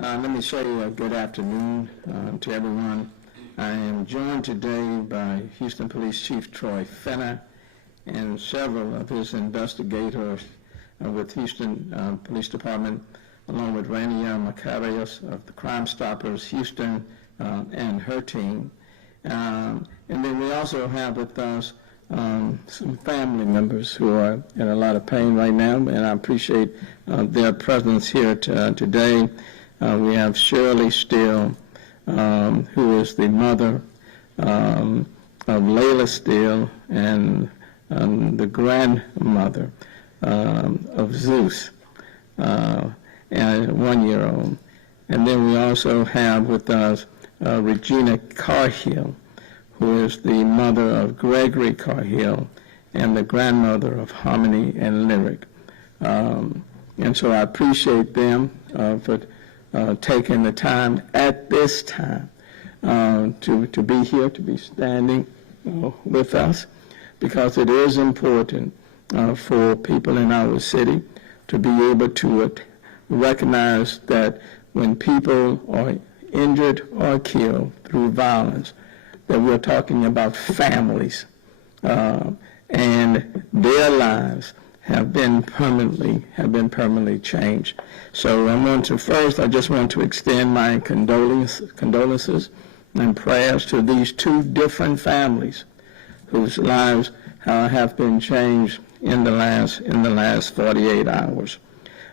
Let me say good afternoon to everyone. I am joined today by Houston Police Chief Troy Fenner and several of his investigators with Houston Police Department, along with Rainier Macarius of the Crime Stoppers Houston and her team. And then we also have with us some family members who are in a lot of pain right now, and I appreciate their presence here today. We have Shirley Steele, who is the mother of Lola Steele and the grandmother of Zeus, and a 1-year-old. And then we also have with us Regina Carhill, who is the mother of Gregory Carhill and the grandmother of Harmony and Lyric. And so I appreciate them for taking the time at this time to be here, to be standing with us, because it is important for people in our city to be able to recognize that when people are injured or killed through violence, that we're talking about families, and their lives have been permanently changed. So I just want to extend my condolences and prayers to these two different families whose lives have been changed in the last 48 hours.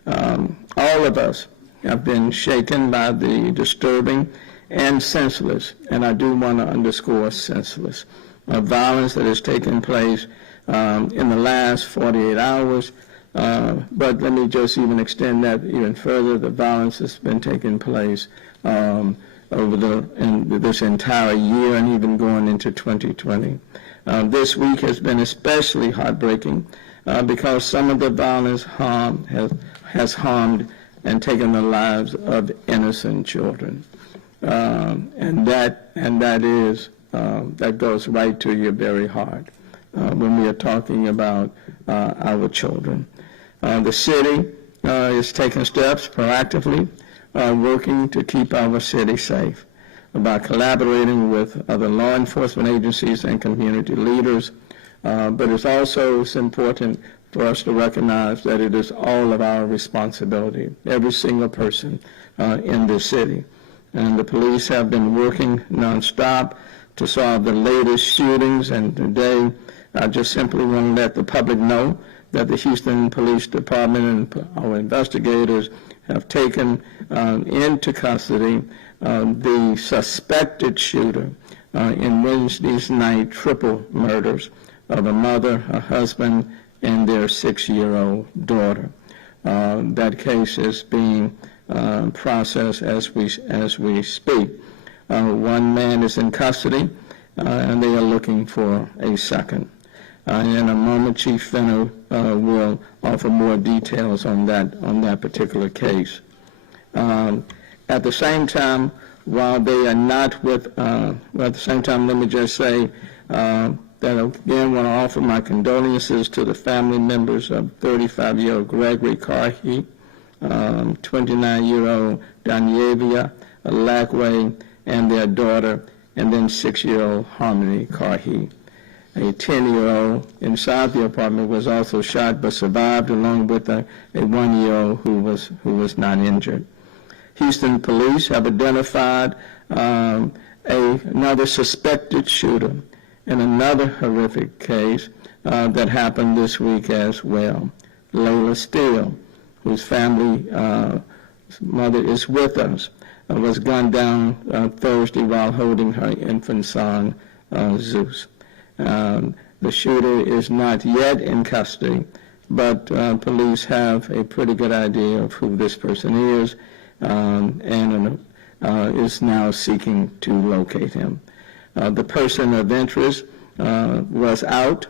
All of us have been shaken by the disturbing and senseless, and I do want to underscore senseless, violence that has taken place in the last 48 hours. But let me just even extend that even further. The violence that's been taking place over this entire year and even going into 2020. This week has been especially heartbreaking because some of the violence has harmed and taken the lives of innocent children. And that goes right to your very heart when we are talking about our children. The city is taking steps proactively, working to keep our city safe by collaborating with other law enforcement agencies and community leaders. But it's important for us to recognize that it is all of our responsibility, every single person in this city. And the police have been working nonstop to solve the latest shootings, and today I just simply want to let the public know that the Houston Police Department and our investigators have taken into custody the suspected shooter in Wednesday's night triple murders of a mother, a husband, and their 6-year-old daughter. That case is being processed as we speak. One man is in custody, and they are looking for a second. In a moment, Chief Fenner will offer more details on that particular case. At the same time, while they are not at the same time, let me just say that again want to offer my condolences to the family members of 35-year-old Gregory Carhill, 29-year-old Danievia Lackway, and their daughter, and then 6-year-old Harmony Carhill. A 10-year-old inside the apartment was also shot but survived, along with a 1-year-old who was not injured. Houston police have identified another suspected shooter in another horrific case that happened this week as well. Lola Steele, whose family mother is with us, was gunned down Thursday while holding her infant son, Zeus. The shooter is not yet in custody, but police have a pretty good idea of who this person is, and is now seeking to locate him. The person of interest was out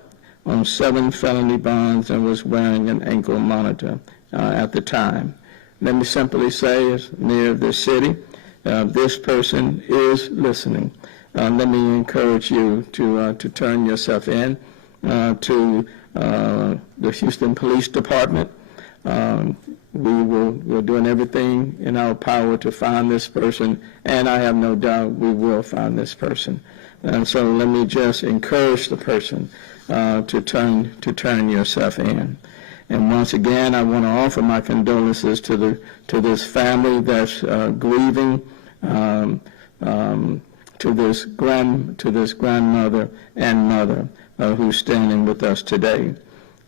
on 7 felony bonds and was wearing an ankle monitor at the time. Let me simply say, as mayor of this city, this person is listening. Let me encourage you to turn yourself in to the Houston Police Department we're doing everything in our power to find this person, and I have no doubt we will find this person. And so let me just encourage the person to turn yourself in. And once again, I want to offer my condolences to this family that's grieving, to this grandmother and mother who's standing with us today.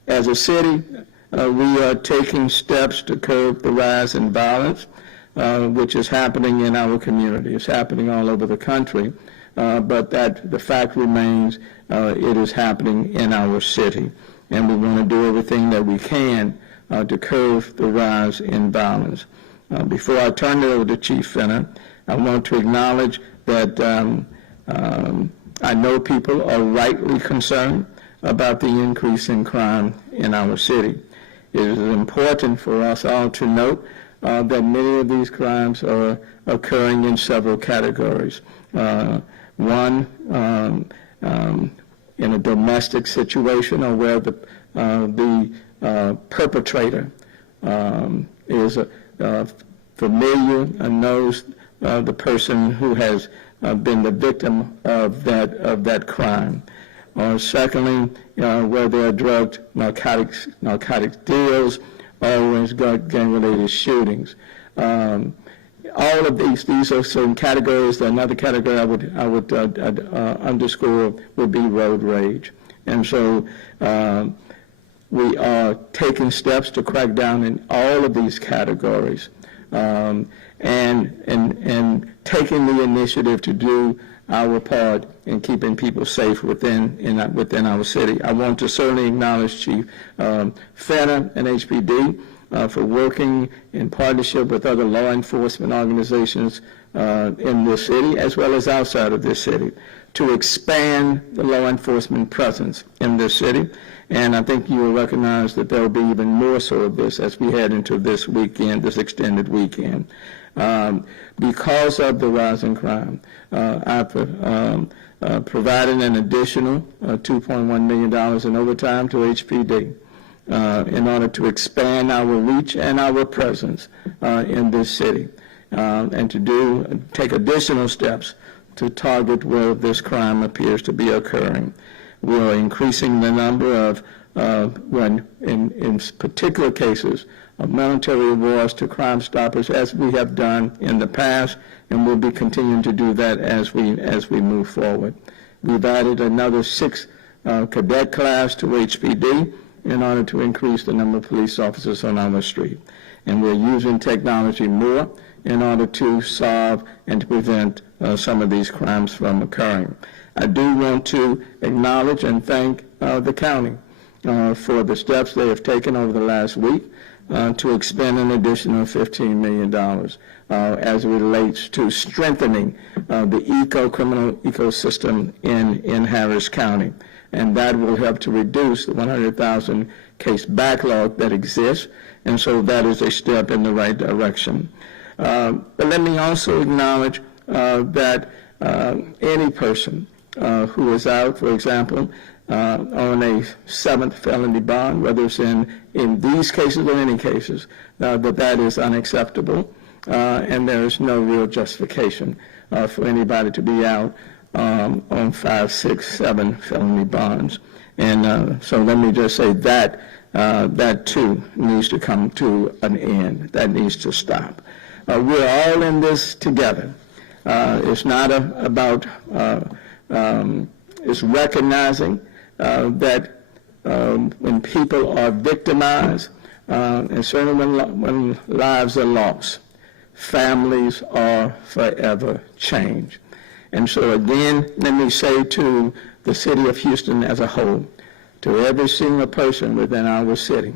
As a city, we are taking steps to curb the rise in violence, which is happening in our community. It's happening all over the country, but that the fact remains, it is happening in our city. And we want to do everything that we can to curb the rise in violence. Before I turn it over to Chief Fenner, I want to acknowledge that I know people are rightly concerned about the increase in crime in our city. It is important for us all to note that many of these crimes are occurring in several categories. One, in a domestic situation, or where the perpetrator is familiar and knows the person who has been the victim of that crime. Or secondly, where there are drug narcotics deals, or gang-related shootings. All of these are certain categories. Another category I would underscore would be road rage. And so we are taking steps to crack down in all of these categories, and taking the initiative to do our part in keeping people safe within our city. I want to certainly acknowledge Chief Fenner and HPD for working in partnership with other law enforcement organizations in this city, as well as outside of this city, to expand the law enforcement presence in this city. And I think you will recognize that there will be even more so of this as we head into this weekend, this extended weekend. Because of the rise in crime, I've provided an additional $2.1 million in overtime to HPD in order to expand our reach and our presence in this city, and to take additional steps to target where this crime appears to be occurring. We're increasing the number of, in particular cases, of monetary awards to Crime Stoppers, as we have done in the past, and we'll be continuing to do that as we move forward. We've added another 6 cadet class to HPD in order to increase the number of police officers on our street. And we're using technology more in order to solve and to prevent some of these crimes from occurring. I do want to acknowledge and thank the county for the steps they have taken over the last week to expend an additional $15 million as it relates to strengthening the criminal ecosystem in Harris County. And that will help to reduce the 100,000 case backlog that exists, and so that is a step in the right direction. But let me also acknowledge that any person who is out, for example, on a 7th felony bond, whether it's in these cases or any cases, that is unacceptable, and there is no real justification for anybody to be out on 5, 6, 7 felony bonds. And so let me just say that that too needs to come to an end. That needs to stop. We're all in this together. It's not about, it's recognizing that when people are victimized, and certainly when lives are lost, families are forever changed. And so again, let me say to the city of Houston as a whole, to every single person within our city,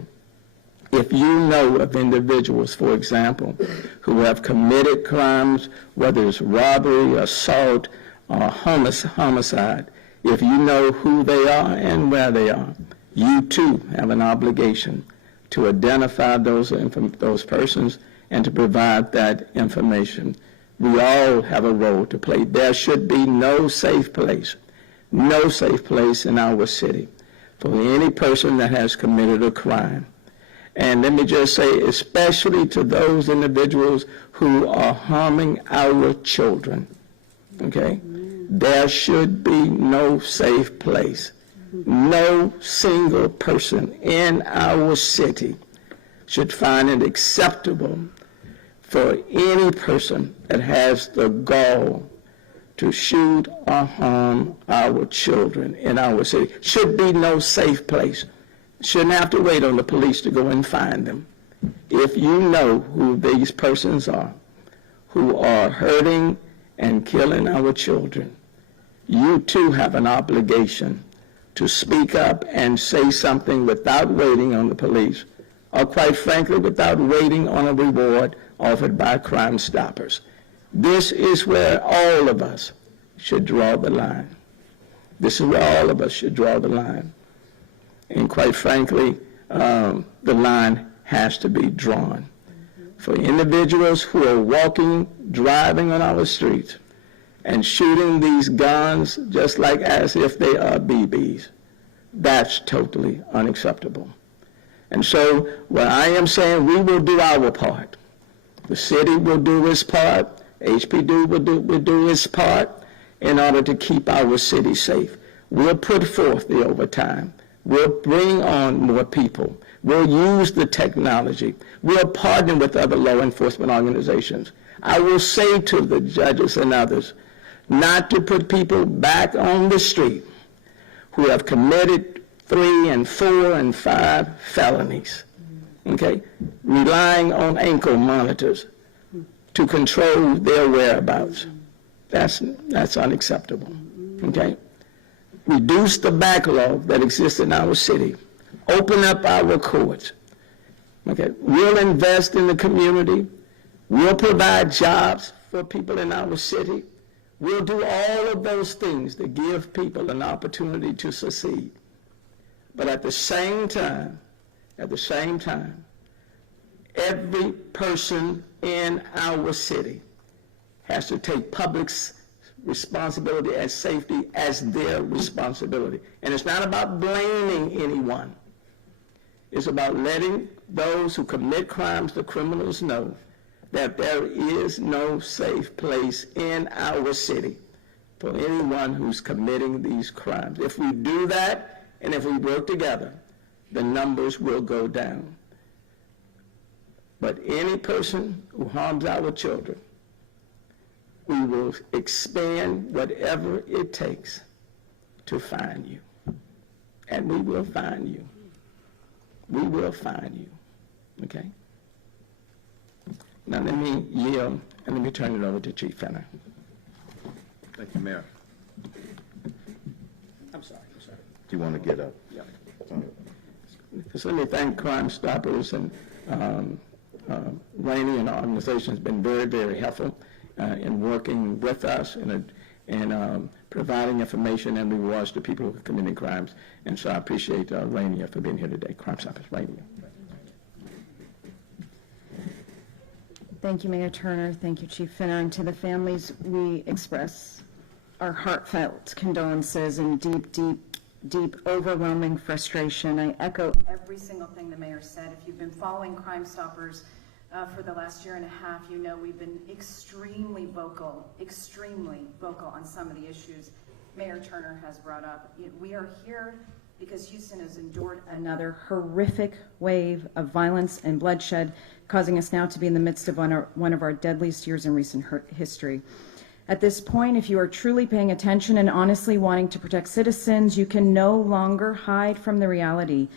if you know of individuals, for example, who have committed crimes, whether it's robbery, assault, or homicide, if you know who they are and where they are, you too have an obligation to identify those persons and to provide that information. We all have a role to play. There should be no safe place in our city for any person that has committed a crime. And let me just say, especially to those individuals who are harming our children, okay? There should be no safe place. No single person in our city should find it acceptable for any person that has the gall to shoot or harm our children in our city. Should be no safe place. Shouldn't have to wait on the police to go and find them. If you know who these persons are, who are hurting and killing our children, you too have an obligation to speak up and say something without waiting on the police, or quite frankly, without waiting on a reward offered by Crime Stoppers. This is where all of us should draw the line. This is where all of us should draw the line. And quite frankly, the line has to be drawn. For individuals who are walking, driving on our streets, and shooting these guns just like as if they are BBs, that's totally unacceptable. And so what I am saying, we will do our part. The city will do its part. HPD will do its part in order to keep our city safe. We'll put forth the overtime. We'll bring on more people. We'll use the technology. We'll partner with other law enforcement organizations. I will say to the judges and others not to put people back on the street who have committed 3 and 4 and 5 felonies, okay, relying on ankle monitors to control their whereabouts. That's unacceptable, okay? Reduce the backlog that exists in our city. Open up our courts, okay? We'll invest in the community. We'll provide jobs for people in our city. We'll do all of those things to give people an opportunity to succeed. But at the same time, every person in our city has to take public responsibility and safety as their responsibility. And it's not about blaming anyone. It's about letting those who commit crimes, the criminals, know that there is no safe place in our city for anyone who's committing these crimes. If we do that, and if we work together, the numbers will go down. But any person who harms our children, we will expend whatever it takes to find you. And we will find you. We will find you, okay? Now let me yield and let me turn it over to Chief Fenner. Thank you, Mayor. I'm sorry. Do you want to get up? Yeah. Just let me thank Crime Stoppers and Rainey and the organization has been very, very helpful in working with us and providing information and rewards to people who are committing crimes. And so I appreciate Rainey for being here today. Crime Stoppers, Rainey. Thank you, Mayor Turner. Thank you, Chief Finner. And to the families, we express our heartfelt condolences and deep, overwhelming frustration. I echo every single thing the mayor said. If you've been following Crime Stoppers for the last year and a half, you know we've been extremely vocal on some of the issues Mayor Turner has brought up. We are here because Houston has endured another horrific wave of violence and bloodshed, causing us now to be in the midst of one of our deadliest years in recent history. At this point, if you are truly paying attention and honestly wanting to protect citizens, you can no longer hide from the reality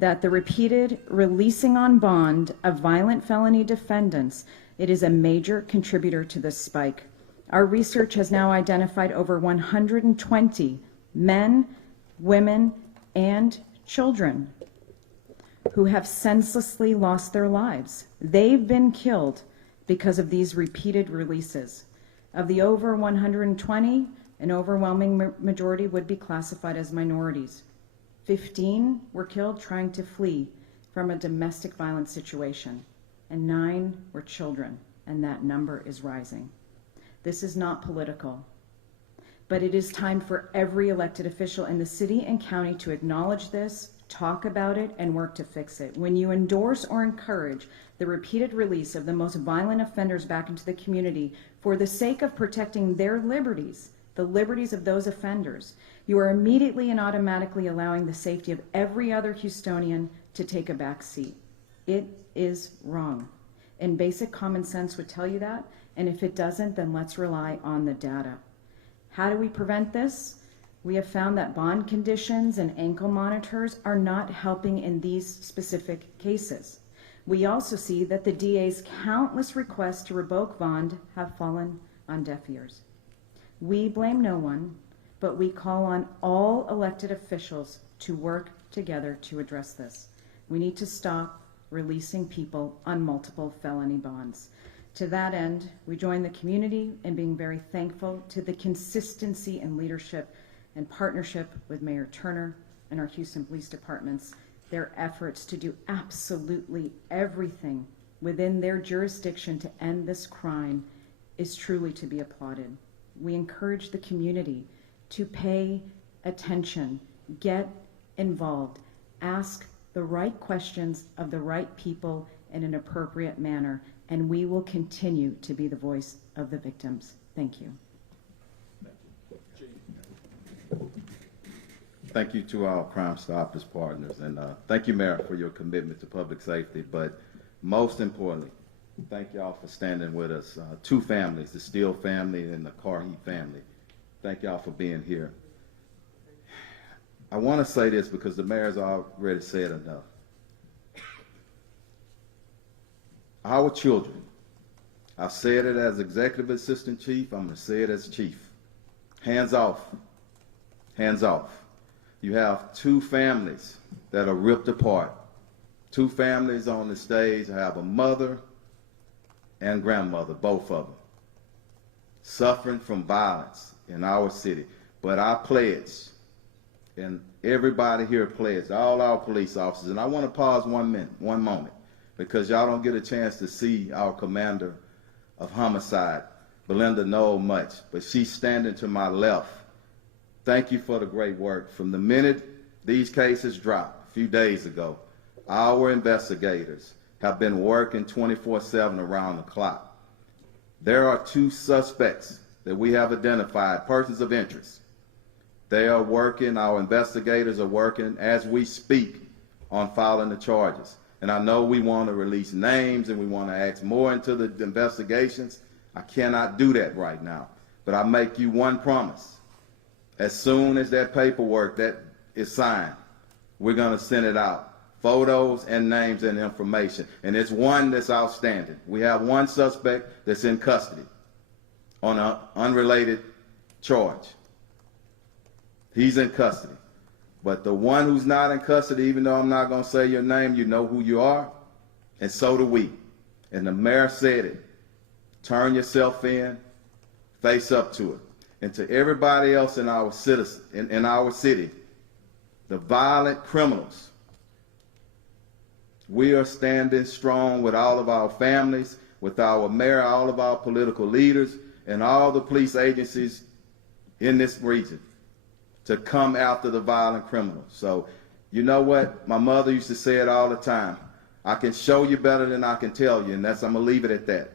that the repeated releasing on bond of violent felony defendants, it is a major contributor to this spike. Our research has now identified over 120 men, women, and children who have senselessly lost their lives. They've been killed because of these repeated releases. Of the over 120, an overwhelming majority would be classified as minorities. 15 were killed trying to flee from a domestic violence situation, and 9 were children, and that number is rising. This is not political, but it is time for every elected official in the city and county to acknowledge this, talk about it, and work to fix it. When you endorse or encourage the repeated release of the most violent offenders back into the community for the sake of protecting their liberties, the liberties of those offenders, you are immediately and automatically allowing the safety of every other Houstonian to take a back seat. It is wrong. And basic common sense would tell you that. And if it doesn't, then let's rely on the data. How do we prevent this? We have found that bond conditions and ankle monitors are not helping in these specific cases. We also see that the DA's countless requests to revoke bond have fallen on deaf ears. We blame no one, but we call on all elected officials to work together to address this. We need to stop releasing people on multiple felony bonds. To that end, we join the community in being very thankful to the consistency and leadership and partnership with Mayor Turner and our Houston Police Departments. Their efforts to do absolutely everything within their jurisdiction to end this crime is truly to be applauded. We encourage the community to pay attention, get involved, ask the right questions of the right people in an appropriate manner, and we will continue to be the voice of the victims. Thank you. Thank you to our Crime Stoppers partners, and thank you, Mayor, for your commitment to public safety. But most importantly, thank y'all for standing with us. Two families, the Steele family and the KRIV family. Thank y'all for being here. I want to say this because the mayor's already said enough. Our children, I've said it as executive assistant chief, I'm going to say it as chief. Hands off. Hands off. You have two families that are ripped apart. Two families on the stage have a mother and grandmother, both of them, suffering from violence in our city. But I pledge, and everybody here pledged, all our police officers, and I want to pause one moment, because y'all don't get a chance to see our commander of homicide, Belinda Knoll, much, but she's standing to my left. Thank you for the great work. From the minute these cases dropped a few days ago, our investigators have been working 24/7 around the clock. There are two suspects that we have identified, persons of interest. They are working, our investigators are working as we speak on filing the charges. And I know we want to release names and we want to ask more into the investigations. I cannot do that right now. But I make you one promise. As soon as that paperwork that is signed, we're going to send it out. Photos and names and information. And it's one that's outstanding. We have one suspect that's in custody on an unrelated charge. He's in custody. But the one who's not in custody, even though I'm not going to say your name, you know who you are, and so do we. And the mayor said it. Turn yourself in, face up to it. And to everybody else in our in our city, the violent criminals, we are standing strong with all of our families, with our mayor, all of our political leaders, and all the police agencies in this region to come after the violent criminals. So, you know what? My mother used to say it all the time. I can show you better than I can tell you, and I'm going to leave it at that.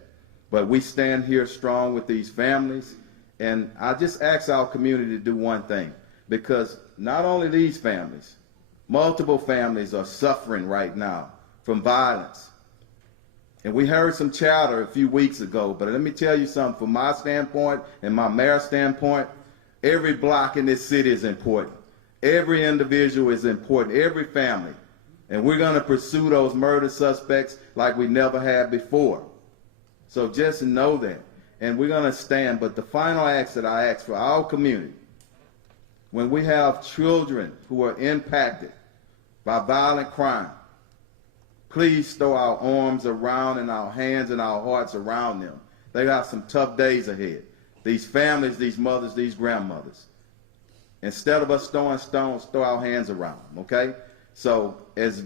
But we stand here strong with these families, and I just ask our community to do one thing, because not only these families, multiple families are suffering right now from violence. And we heard some chatter a few weeks ago, but let me tell you something, from my standpoint and my mayor's standpoint, every block in this city is important. Every individual is important, every family. And we're going to pursue those murder suspects like we never had before. So just know that. And we're going to stand. But the final ask that I ask for our community, when we have children who are impacted by violent crime, please throw our arms around and our hands and our hearts around them. They got some tough days ahead. These families, these mothers, these grandmothers. Instead of us throwing stones, throw our hands around them, okay? So as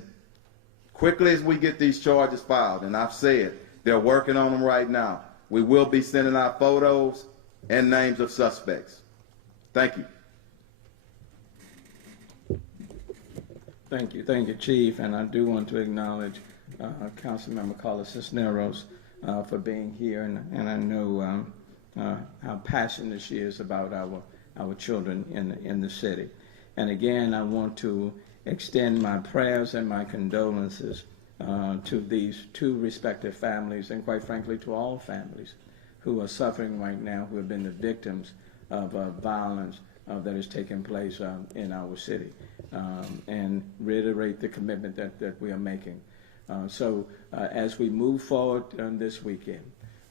quickly as we get these charges filed, and I've said they're working on them right now, we will be sending out photos and names of suspects. Thank you. Thank you, Chief, and I do want to acknowledge Councilmember Carla Cisneros for being here, and I know how passionate she is about our children in the city. And again, I want to extend my prayers and my condolences to these two respective families, and quite frankly to all families who are suffering right now, who have been the victims of violence that is taking place in our city, and reiterate the commitment that we are making. So as we move forward this weekend,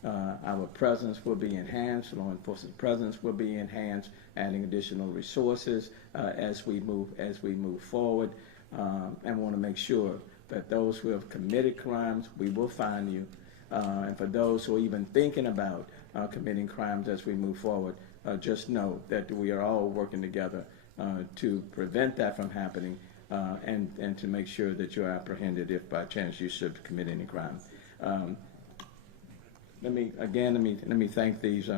our presence will be enhanced, law enforcement presence will be enhanced, adding additional resources as we move forward, and want to make sure that those who have committed crimes, we will find you, and for those who are even thinking about committing crimes as we move forward, just know that we are all working together to prevent that from happening, and to make sure that you're apprehended if by chance you should commit any crime. Let me thank these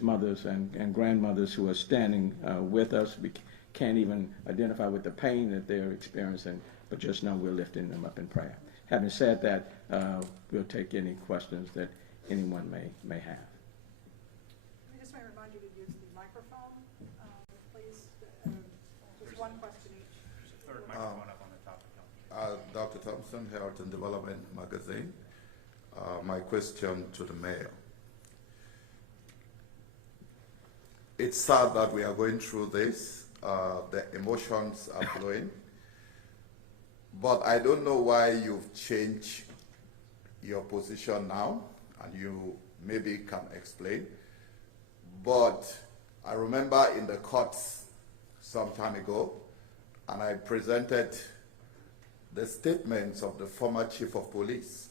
mothers and grandmothers who are standing with us. We can't even identify with the pain that they're experiencing, but just know we're lifting them up in prayer. Having said that, we'll take any questions that anyone may have. I just may remind you to use the microphone, please. Just one question each. There's a third microphone up on the top. Dr. Thompson, Health and Development Magazine. My question to the mayor. It's sad that we are going through this. The emotions are flowing. But I don't know why you've changed your position now, and you maybe can explain. But I remember in the courts some time ago, and I presented the statements of the former chief of police,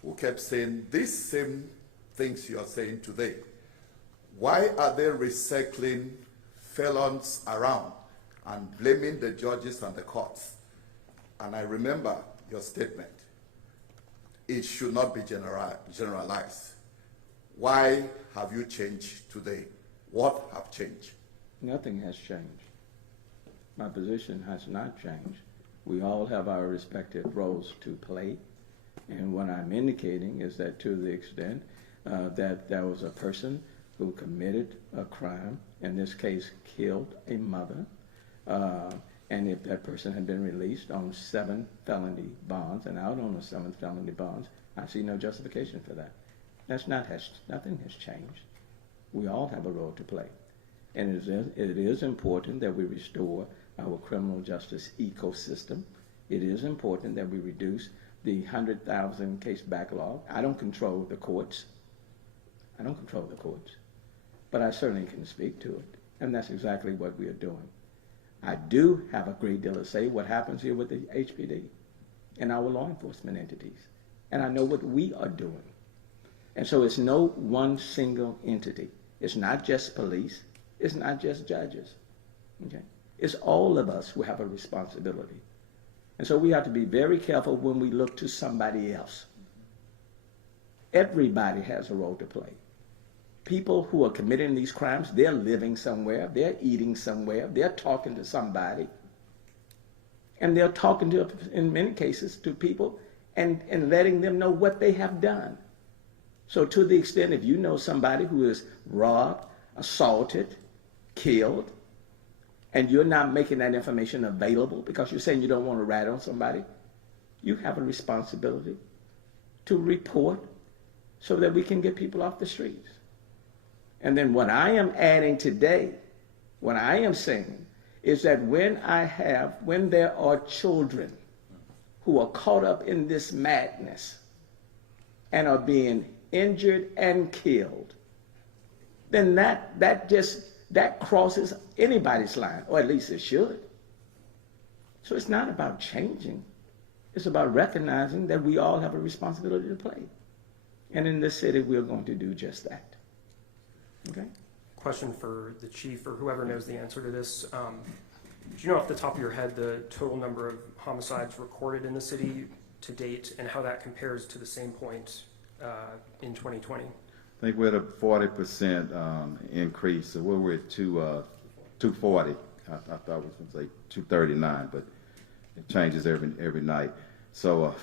who kept saying these same things you are saying today. Why are they recycling felons around and blaming the judges and the courts? And I remember your statement. It should not be generalized. Why have you changed today? What have changed? Nothing has changed. My position has not changed. We all have our respective roles to play. And what I'm indicating is that to the extent that there was a person who committed a crime, in this case killed a mother, and if that person had been released on 7 felony bonds and out on the 7th felony bonds, I see no justification for that. Nothing has changed. We all have a role to play. And it is important that we restore our criminal justice ecosystem. It is important that we reduce the 100,000 case backlog. I don't control the courts. But I certainly can speak to it. And that's exactly what we are doing. I do have a great deal to say what happens here with the HPD and our law enforcement entities. And I know what we are doing. And so it's no one single entity. It's not just police. It's not just judges. Okay? It's all of us who have a responsibility. And so we have to be very careful when we look to somebody else. Everybody has a role to play. People who are committing these crimes, they're living somewhere, they're eating somewhere, they're talking to somebody. And they're talking to, in many cases, to people and letting them know what they have done. So to the extent if you know somebody who is robbed, assaulted, killed, and you're not making that information available because you're saying you don't want to rat on somebody, you have a responsibility to report so that we can get people off the streets. And then what I am adding today, what I am saying, is that when there are children who are caught up in this madness and are being injured and killed, then that crosses anybody's line, or at least it should. So it's not about changing. It's about recognizing that we all have a responsibility to play. And in this city, we're going to do just that. Okay? Question for the chief or whoever knows the answer to this. Do you know off the top of your head the total number of homicides recorded in the city to date and how that compares to the same point in 2020? I think we're at a 40% increase. So we're at 240. I thought it was going to say 239, but It changes every night. So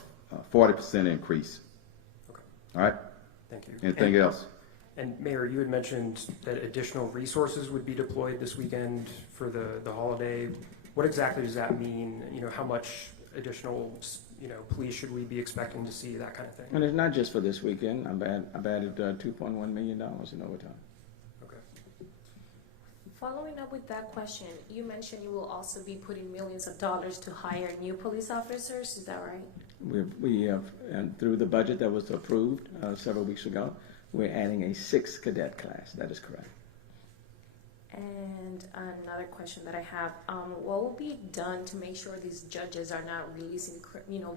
40% increase. Okay, All right? thank you. Anything else? And Mayor, you had mentioned that additional resources would be deployed this weekend for the holiday. What exactly does that mean? You know, how much additional, police should we be expecting to see, that kind of thing? And it's not just for this weekend. I've added $2.1 million in overtime. Okay. Following up with that question, you mentioned you will also be putting millions of dollars to hire new police officers, is that right? We have, and through the budget that was approved several weeks ago, we're adding a 6th cadet class. That is correct. And another question that I have, what will be done to make sure these judges are not releasing,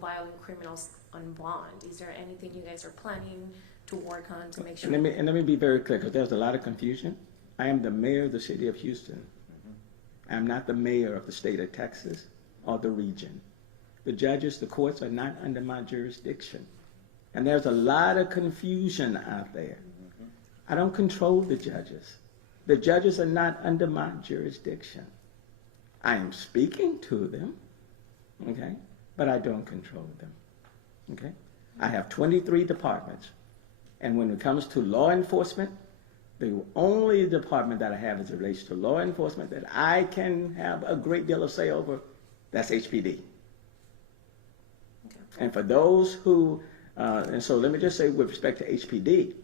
violent criminals on bond? Is there anything you guys are planning to work on to make sure? And let me be very clear, because there's a lot of confusion. I am the mayor of the city of Houston. I am not the mayor of the state of Texas or the region. The judges, the courts are not under my jurisdiction. And there's a lot of confusion out there. I don't control the judges. The judges are not under my jurisdiction. I am speaking to them, okay, but I don't control them, okay? I have 23 departments, and when it comes to law enforcement, the only department that I have as it relates to law enforcement that I can have a great deal of say over, that's HPD. Okay. And for those who, and so let me just say with respect to HPD,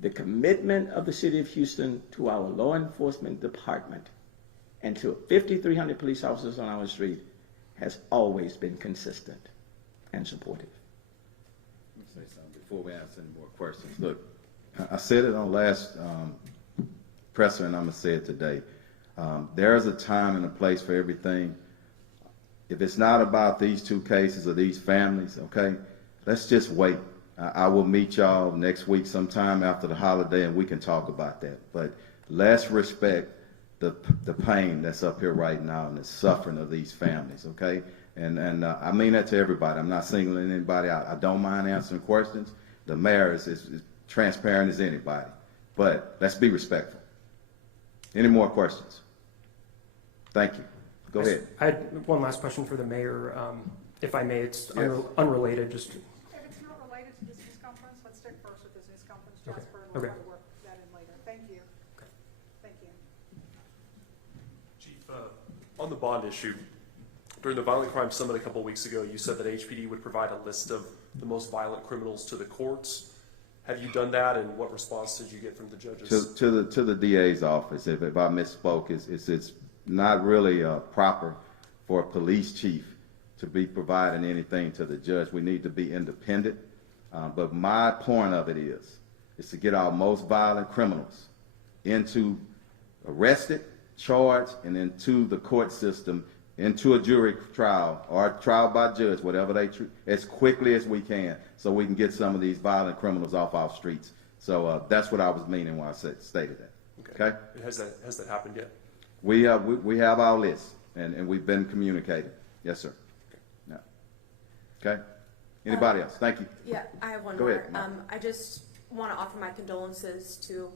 the commitment of the city of Houston to our law enforcement department and to 5,300 police officers on our street has always been consistent and supportive. Let me say something before we ask any more questions. Look, I said it on last presser, and I'm going to say it today. There's a time and a place for everything. If it's not about these two cases or these families, okay, let's just wait. I will meet y'all next week sometime after the holiday, and we can talk about that. But let's respect the pain that's up here right now and the suffering of these families, okay? And I mean that to everybody. I'm not singling anybody out. I don't mind answering questions. The mayor is transparent as anybody. But let's be respectful. Any more questions? Thank you. Go ahead. I had one last question for the mayor, if I may. It's Yes. unrelated, just. If it's not related to this news conference, let's stick first with this news conference, Okay. Jasper, and we'll Okay. try to work that in later. Thank you. Okay. Thank you. Chief, on the bond issue, during the Violent Crime Summit a couple of weeks ago, you said that HPD would provide a list of the most violent criminals to the courts. Have you done that, and what response did you get from the judges? To the DA's office. If I misspoke, it's not really proper for a police chief to be providing anything to the judge. We need to be independent. But my point of it is to get our most violent criminals into arrested, charged, and into the court system, into a jury trial or a trial by judge, whatever they as quickly as we can, so we can get some of these violent criminals off our streets. So that's what I was meaning when I stated that. Okay? And has that happened yet? We have our list, and we've been communicating. Yes, sir. Yeah. Okay. Anybody else? Thank you. Yeah, I have one Go more. ahead, Mark. I just want to offer my condolences to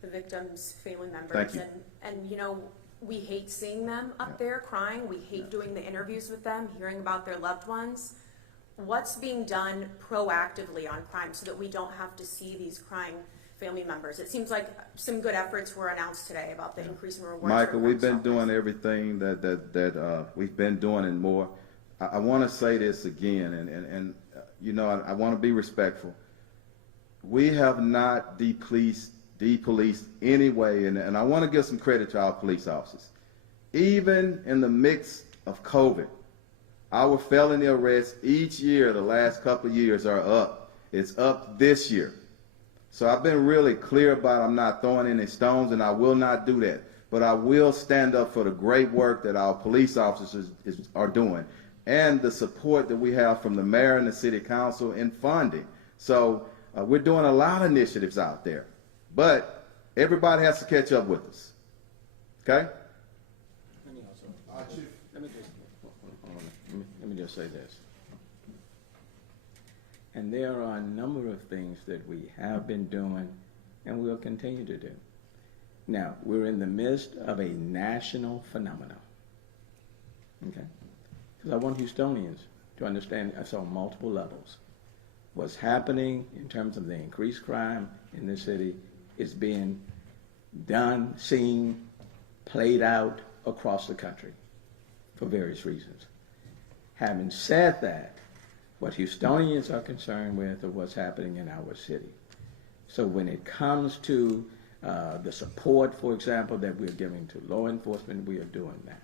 the victims' family members. Thank you. And we hate seeing them up there crying. We hate doing the interviews with them, hearing about their loved ones. What's being done proactively on crime so that we don't have to see these crying family members? It seems like some good efforts were announced today about the increase in rewards. Michael, we've been doing everything that we've been doing and more. I want to say this again, and I want to be respectful. We have not depoliced any way, and I want to give some credit to our police officers. Even in the mix of COVID, our felony arrests each year, the last couple of years, are up. It's up this year. So I've been really clear about I'm not throwing any stones, and I will not do that. But I will stand up for the great work that our police officers are doing and the support that we have from the mayor and the city council in funding. So we're doing a lot of initiatives out there. But everybody has to catch up with us. Okay? Let me just say this. And there are a number of things that we have been doing and will continue to do. Now, we're in the midst of a national phenomenon. Okay? because I want Houstonians to understand us on multiple levels. What's happening in terms of the increased crime in this city is being done, seen, played out across the country for various reasons. Having said that, what Houstonians are concerned with are what's happening in our city. So when it comes to the support, for example, that we're giving to law enforcement, we are doing that.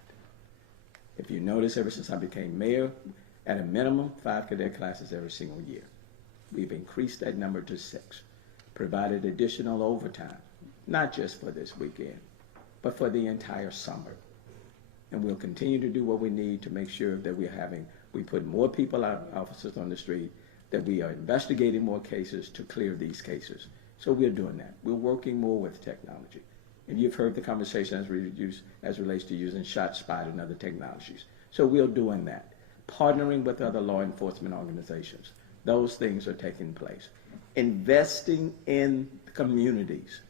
If you notice, ever since I became mayor, at a minimum, 5 cadet classes every single year. We've increased that number to 6, provided additional overtime, not just for this weekend, but for the entire summer. And we'll continue to do what we need to make sure that we put more officers on the street, that we are investigating more cases to clear these cases. So we're doing that. We're working more with technology. And you've heard the conversation as relates to using ShotSpot and other technologies. So we're doing that. Partnering with other law enforcement organizations. Those things are taking place. Investing in communities,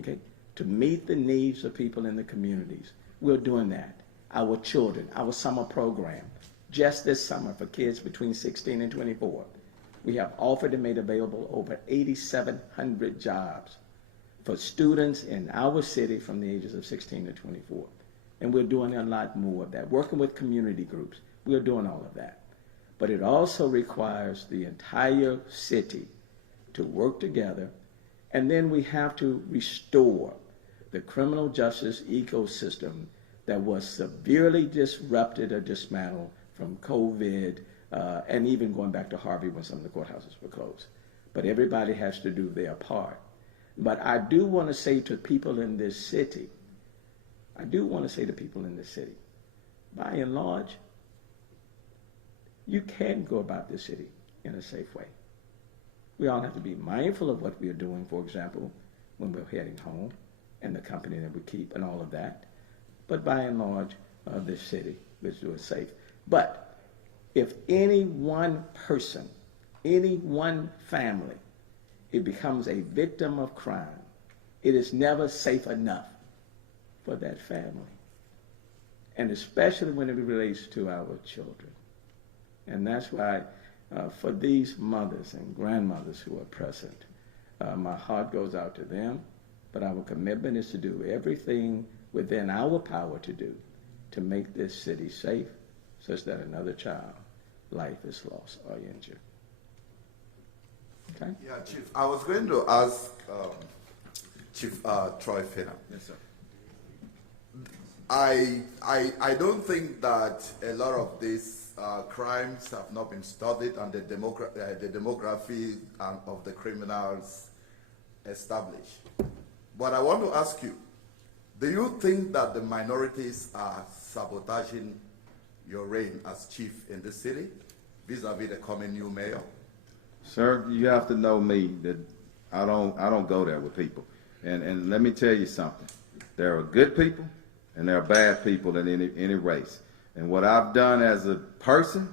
okay, to meet the needs of people in the communities. We're doing that. Our children, our summer program, just this summer for kids between 16 and 24, we have offered and made available over 8,700 jobs for students in our city from the ages of 16 to 24. And we're doing a lot more of that, working with community groups. We're doing all of that. But it also requires the entire city to work together, and then we have to restore the criminal justice ecosystem that was severely disrupted or dismantled from COVID, and even going back to Harvey when some of the courthouses were closed. But everybody has to do their part. But I do want to say to people in this city, by and large, you can go about this city in a safe way. We all have to be mindful of what we are doing, for example, when we're heading home, and the company that we keep and all of that. But by and large, this city, let's do it safe. But if any one person, any one family, it becomes a victim of crime, it is never safe enough for that family. And especially when it relates to our children. And that's why for these mothers and grandmothers who are present, my heart goes out to them, but our commitment is to do everything within our power to do to make this city safe such that another child life is lost or injured. Okay? Yeah, Chief, I was going to ask Chief Troy Finner. Yes, sir. I don't think that a lot of these crimes have not been studied and the demography of the criminals established. But I want to ask you, do you think that the minorities are sabotaging your reign as chief in the city vis-a-vis the coming new mayor? Sir, you have to know me that I don't go there with people. And let me tell you something. There are good people and there are bad people in any race. And what I've done as a person,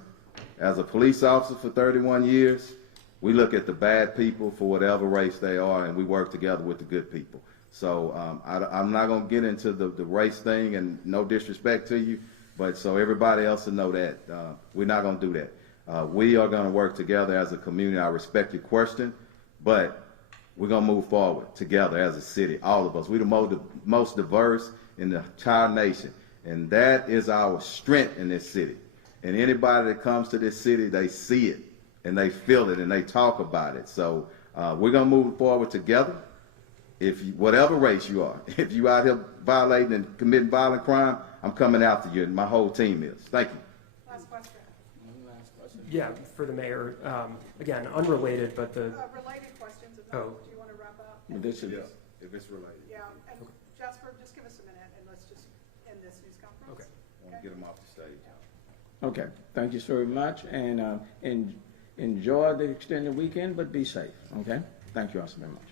as a police officer for 31 years, we look at the bad people for whatever race they are, and we work together with the good people. So I'm not going to get into the race thing, and no disrespect to you, but so everybody else will know that. We're not going to do that. We are going to work together as a community. I respect your question, but we're going to move forward together as a city, all of us. We're the most diverse in the entire nation. And that is our strength in this city. And anybody that comes to this city, they see it, and they feel it, and they talk about it. So we're going to move forward together. Whatever race you are, if you out here violating and committing violent crime, I'm coming after you, and my whole team is. Thank you. Last question. Yeah, for the mayor, again, unrelated, but the, Related questions, if Oh. do you want to wrap up? This is, If it's related. Yeah, and Jasper, just give us a minute and let's just end this news conference. Okay. I want to get them off the stage. okay. Thank you so very much, and enjoy the extended weekend, but be safe. Okay. Thank you all so very much.